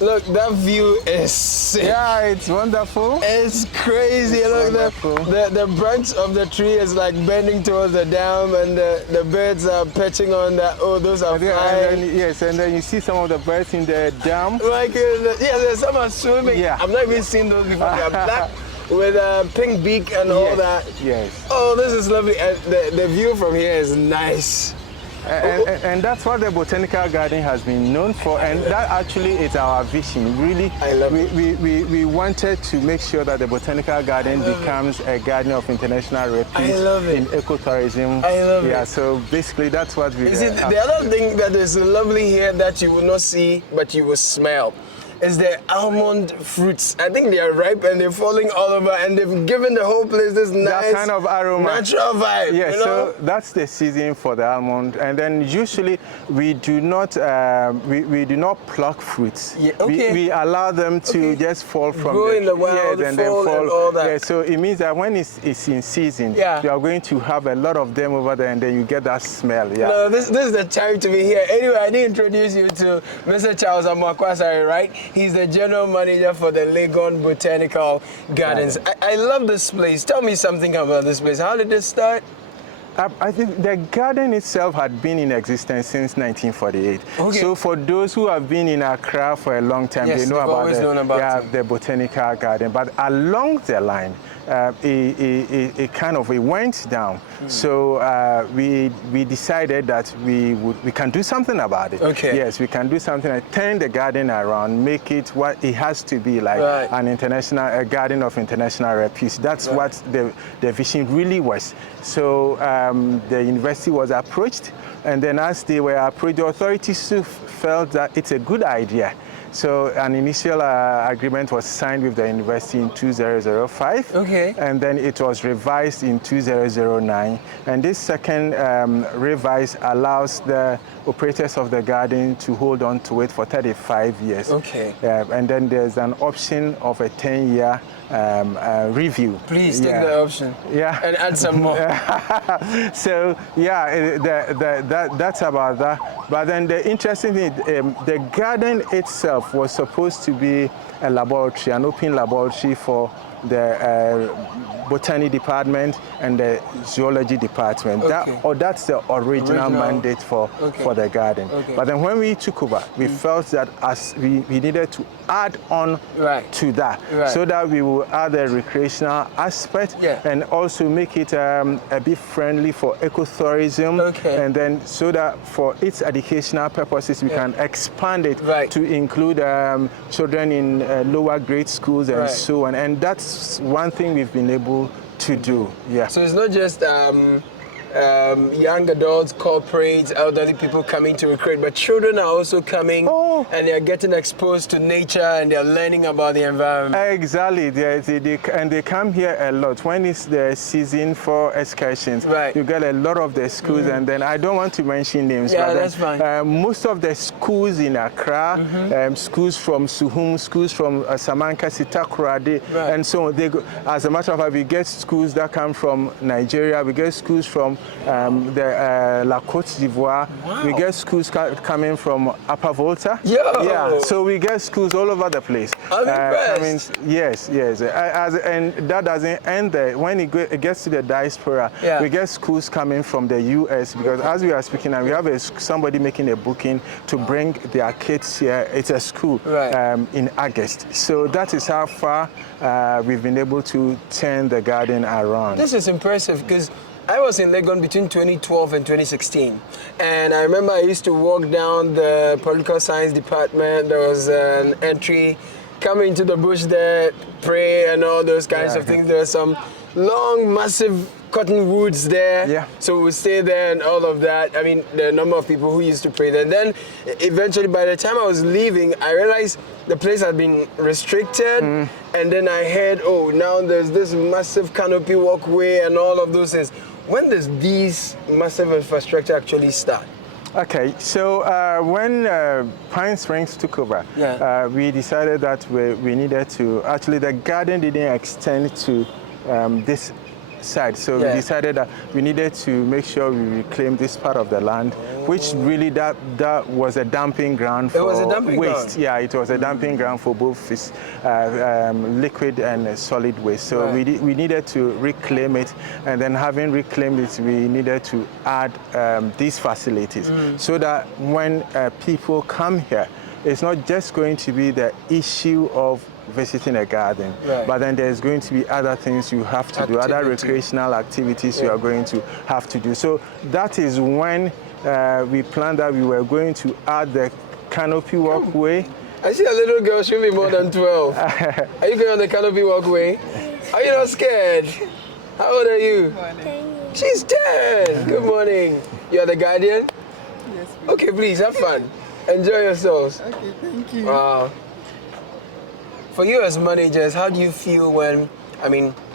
Look, that view is sick. Yeah, it's wonderful. It's crazy. It's Look, the branch of the tree is like bending towards the dam, and the birds are perching on that. Oh, those are flying. Yes, and then you see some of the birds in the dam. Like, yeah, there's some are swimming. Yeah. I've not even seen those before. They're black with a pink beak and all that. Yes. Oh, this is lovely. And the view from here is nice. And that's what the Botanical Garden has been known for, and that actually is our vision. Really, I love it. We wanted to make sure that the Botanical Garden becomes a garden of international repute in ecotourism. I love it. Yeah, so basically that's what we. You see, the other thing that is lovely here that you will not see, but you will smell, is the almond fruits. I think they are ripe and they're falling all over, and they've given the whole place this nice that kind of aroma, natural vibe. Yeah, you know? so that's the season for the almond, and then usually we do not we do not pluck fruits. Yeah, okay. We allow them to just fall from grow in the wild, and fall and all that. Yeah, so it means that when it's in season, you are going to have a lot of them over there, and then you get that smell. Yeah. No, this is the time to be here. Anyway, I did introduce you to Mr. Charles Amokwasari, right? He's the general manager for the Legon Botanical Gardens. I love this place. Tell me something about this place. How did this start? I think the garden itself had been in existence since 1948. Okay. So for those who have been in Accra for a long time, they know about the Botanical Garden. But along the line, it kind of went down. So we decided that we can do something about it. Okay. Yes, we can do something and turn the garden around, make it what it has to be, like a garden of international repute. That's what the vision really was. So the university was approached, and then as they were approached, the authorities too felt that it's a good idea. So an initial agreement was signed with the university in 2005, and then it was revised in 2009. And this second revise allows the operators of the garden to hold on to it for 35 years. And then there's an option of a 10-year review. Please take the option. Yeah. And add some more. So yeah, that's about that. But then the interesting thing, the garden itself was supposed to be a laboratory, an open laboratory for the botany department and the zoology department. That's the original mandate for the garden. But then when we took over, we felt that as we needed to add on to that, so that we will add a recreational aspect and also make it a bit friendly for ecotourism, and then so that for its educational purposes we can expand it to include children in lower grade schools and so on. And that's one thing we've been able to do. Yeah. So it's not just young adults, corporates, elderly people coming to recreate, but children are also coming and they're getting exposed to nature and they're learning about the environment. Exactly. And they come here a lot. When it's the season for excursions, you get a lot of the schools, and then I don't want to mention names, but that's fine. Most of the schools in Accra, schools from Suhum, schools from Samanka, Sitakurade, and so on. They go, as a matter of fact, we get schools that come from Nigeria, we get schools from La Côte d'Ivoire. We get schools coming from Upper Volta. Yeah, so we get schools all over the place. Yes. And that doesn't end there. When it gets to the diaspora, we get schools coming from the US, because as we are speaking now, we have somebody making a booking to bring their kids here. It's a school in August. So that is how far we've been able to turn the garden around. This is impressive, because I was in Legon between 2012 and 2016, and I remember I used to walk down the political science department. There was an entry, come into the bush there, pray and all those kinds of things. There were some long, massive cottonwoods there, so we stay there and all of that. I mean, there are a number of people who used to pray there. And then eventually, by the time I was leaving, I realized the place had been restricted, and then I heard, now there's this massive canopy walkway and all of those things. When does these massive infrastructure actually start? Okay, so when Pine Springs took over, we decided that we needed to, actually the garden didn't extend to this side. So we decided that we needed to make sure we reclaim this part of the land, which really that was a dumping ground for waste. Yeah, it was a dumping ground for both liquid and solid waste. So we needed to reclaim it, and then having reclaimed it, we needed to add these facilities so that when people come here, it's not just going to be the issue of visiting a garden, but then there's going to be other things you have to do, other recreational activities you are going to have to do. So that is when we planned that we were going to add the canopy walkway. I see a little girl, she'll be more than 12. Are you going on the canopy walkway? Are you not scared? How old are you? 10. She's 10. Good morning. You're the guardian? Yes, please. Okay, please, have fun. Enjoy yourselves. Okay, thank you. For you as managers, how do you feel when,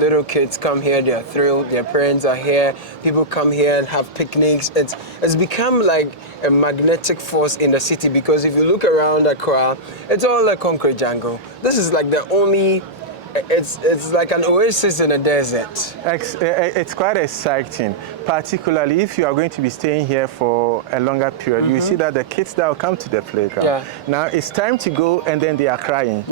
little kids come here, they're thrilled, their parents are here, people come here and have picnics. It's become like a magnetic force in the city, because if you look around Accra, it's all a concrete jungle. This is like the only, it's like an oasis in a desert. It's quite exciting, particularly if you are going to be staying here for a longer period. You see that the kids that will come to the playground. Now it's time to go, and then they are crying.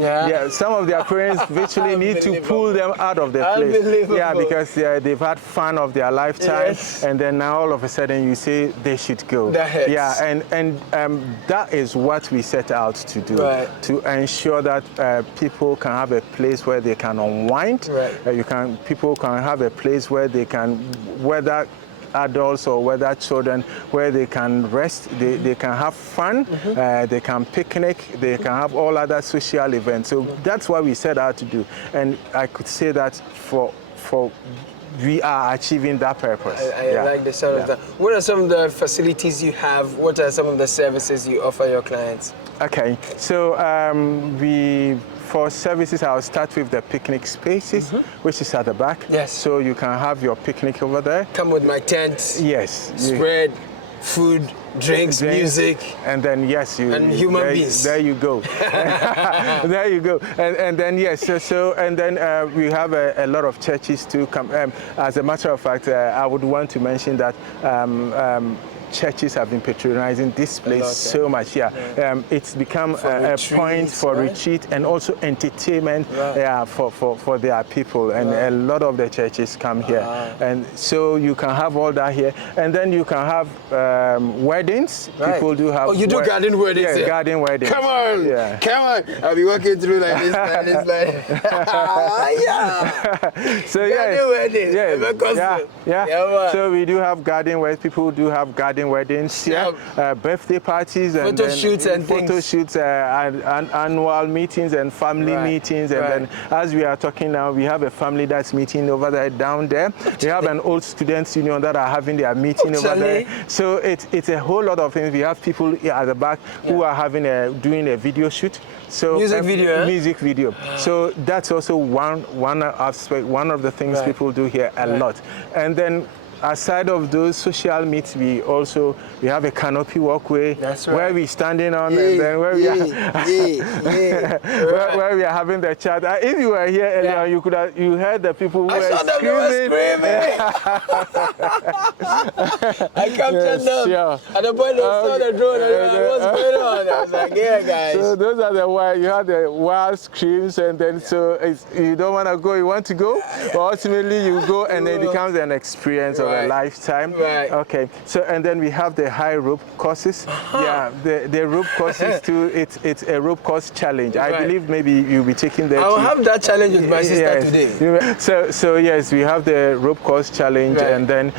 Some of their parents virtually need to pull them out of the place. Yeah, because they've had fun of their lifetime, and then now all of a sudden you say they should go. That hurts. Yeah, and that is what we set out to do, to ensure that people can have a place where they can unwind. People can have a place where they can, whether adults or whether children, where they can rest, they can have fun, they can picnic, they can have all other social events. So that's what we set out to do, and I could say that we are achieving that purpose. I like the sound of that. What are some of the facilities you have? What are some of the services you offer your clients? Okay, so for services, I'll start with the picnic spaces, which is at the back. Yes. So you can have your picnic over there. Come with my tent. Yes. Spread, food, drinks, music. And then, and human beings. There you go. There you go. And then, and then we have a lot of churches to come. As a matter of fact, I would want to mention that churches have been patronizing this place so much. It's become a point for retreat and also entertainment for their people, and a lot of the churches come here, and so you can have all that here, and then you can have weddings. People do have. Oh, you do garden weddings? Yeah, garden weddings. Come on, come on! I'll be walking through like this, like this, like. So garden weddings. So we do have garden weddings. People do have garden weddings, birthday parties, and photo shoots and photo shoots, and annual meetings and family meetings, and then as we are talking now, we have a family that's meeting over there down there. We have an old students union that are having their meeting over there. So it's a whole lot of things. We have people at the back who are doing a video shoot. So music video. So that's also one aspect, one of the things people do here a lot. And then aside of those social meets, we have a canopy walkway where we're standing on, and then where we are where we are having the chat. If you were here earlier, you heard the people who were screaming. I captured them. At the point I saw the drone, what's going on? I was like, yeah, guys. So those are you have the wild screams, and then you don't want to go, you want to go, but ultimately you go, and it becomes an experience of a lifetime. Okay. So and then we have the high rope courses. Yeah, the rope courses too. It's a rope course challenge. I believe maybe you'll be taking that. I'll have that challenge with my sister today. So yes, we have the rope course challenge, and then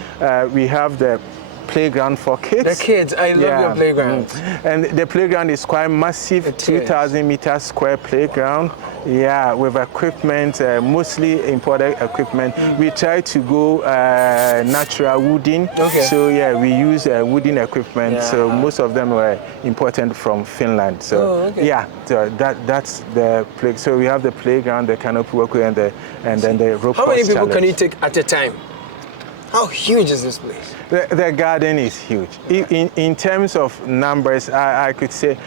we have the playground for kids. The kids, I love your playground. And the playground is quite massive, 2,000 meter square playground. Yeah, with equipment, mostly imported equipment. We try to go natural wooden. So yeah, we use wooden equipment. So most of them were imported from Finland. So so that's the play. So we have the playground, the canopy walkway, and then the rope course challenge. How many people can you take at a time? How huge is this place? The garden is huge. In terms of numbers, I could say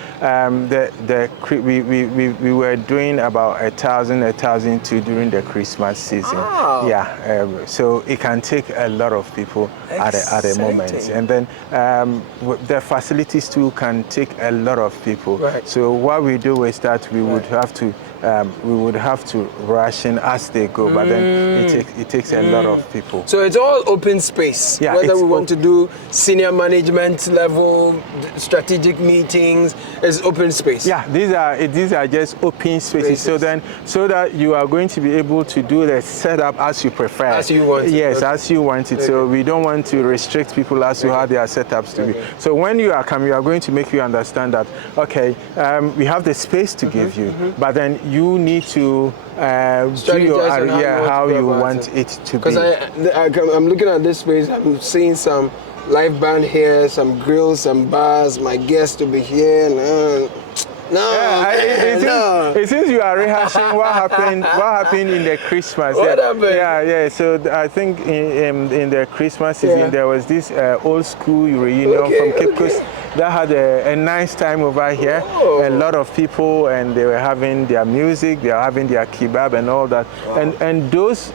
we were doing about 1,002 during the Christmas season. Oh. Yeah, so it can take a lot of people at a moment. And then the facilities too can take a lot of people. Right. So what we do is that we would have to ration as they go, but then it takes a lot of people. So it's all open space. Yeah, Whether we want to do senior management level, strategic meetings, it's open space. Yeah, these are just open spaces. So that you are going to be able to do the setup as you prefer. As you want it. Yes, Okay. as you want it. So we don't want to restrict people as to how their setups to be. So when you are coming, we are going to make you understand that, okay, we have the space to give you, but then you need to do your how you want it to be. Because I'm looking at this space, I'm seeing some live band here, some grills, some bars, my guests to be here. It seems you are rehashing what happened in the Christmas. What happened? Yeah. So I think in the Christmas season there was this old school reunion from Cape Coast that had a nice time over here. Oh. A lot of people, and they were having their music, they are having their kebab and all that. Wow. And those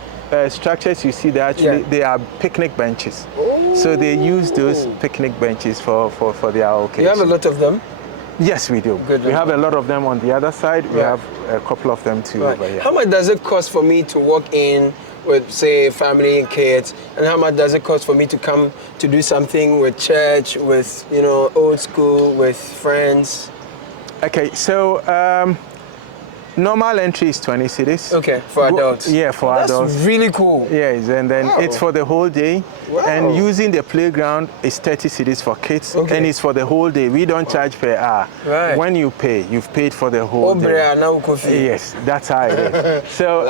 structures you see, they are picnic benches. Oh. So they use those picnic benches for their occasion. You have a lot of them? Yes, we do. Good. We have a lot of them on the other side. We have a couple of them too over here. How much does it cost for me to walk in with, say, family and kids, and how much does it cost for me to come to do something with church, with old school, with friends? Okay, so normal entry is 20 cedis. Okay, for adults. Yeah, for adults. That's really cool. Yes, and then it's for the whole day. Wow. And using the playground is 30 cedis for kids, Okay. and it's for the whole day. We don't charge per hour. Right. When you pay, you've paid for the whole day. Yes, that's how it is. So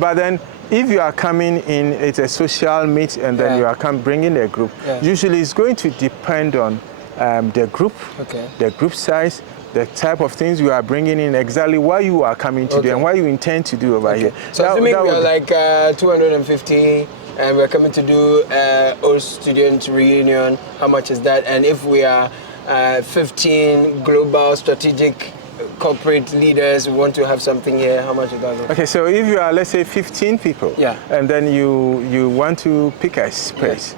but then if you are coming in, it's a social meet, and then you are bringing a group. Yeah. Usually, it's going to depend on the group, the group size, the type of things you are bringing in, exactly what you are coming to do and what you intend to do over here. So assuming we are like 250 and we're coming to do old student reunion, how much is that? And if we are 15 global strategic corporate leaders who want to have something here, how much is that? Okay, so if you are, let's say, 15 people, and then you want to pick a space,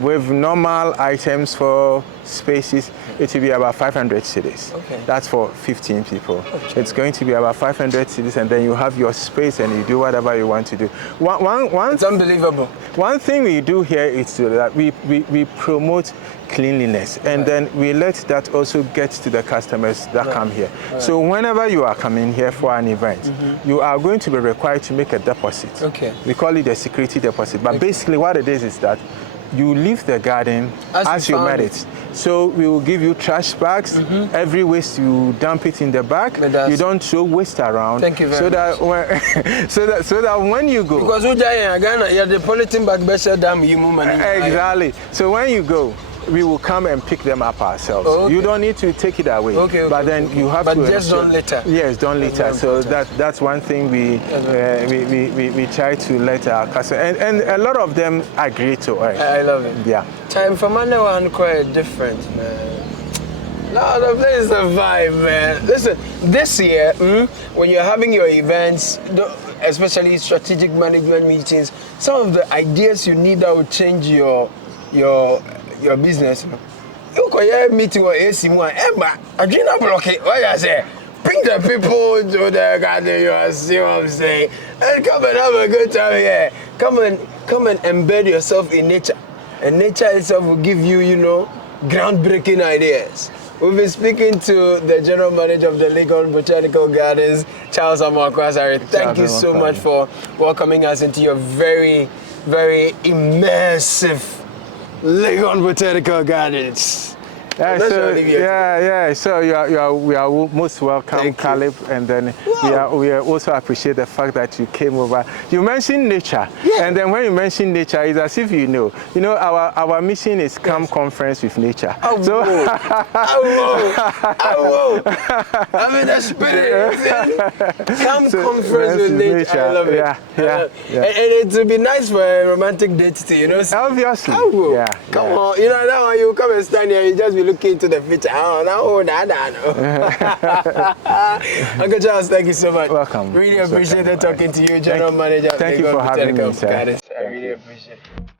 with normal items for spaces, it will be about 500 cedis. Okay. That's for 15 people. It's going to be about 500 cedis, and then you have your space and you do whatever you want to do. It's unbelievable. One thing we do here is that we promote cleanliness, and then we let that also get to the customers that come here. So whenever you are coming here for an event, you are going to be required to make a deposit. Okay. We call it a security deposit, but basically what it is that you leave the garden as you met it. So we will give you trash bags. Every waste you dump it in the bag. You don't throw waste around. Thank you very much. So that when you go. Because you're the polythene bag better than you move. Exactly. So when you go, we will come and pick them up ourselves. Okay. You don't need to take it away. But then you have to. But just don't litter. Yes, don't litter. So that's one thing we try to let our customers, and a lot of them agree to it. I love it. Yeah. Time for Monday one quite different, man. No, the place is a vibe, man. Listen, this year, when you're having your events, especially strategic management meetings, some of the ideas you need that will change your business. You can meeting with AC one. I dream of blocking. What I say? Bring the people to the garden. You see what I'm saying? And come and have a good time here. Come and embed yourself in nature, and nature itself will give you, groundbreaking ideas. We've been speaking to the general manager of the Legon Botanical Gardens, Charles Amoakwasari. Thank you so much for welcoming us into your very, very immersive Legon Botanical Gardens. Yeah, not so, sure I'll leave you yeah. So we are most welcome, Thank you. Caleb, and then we also appreciate the fact that you came over. You mentioned nature, and then when you mention nature, it's as if you know. You know, our mission is come conference with nature. I will. I'm in the spirit. Come conference with nature. I love it. Yeah. And it would be nice for a romantic date too, you know. Obviously. I will. Yeah. Come on. You know, that one you come and stand here, you just be looking into the future. No. Uncle Charles, thank you so much. Welcome. Really appreciate talking to you, General Manager. Thank you for having me, sir. I really appreciate it.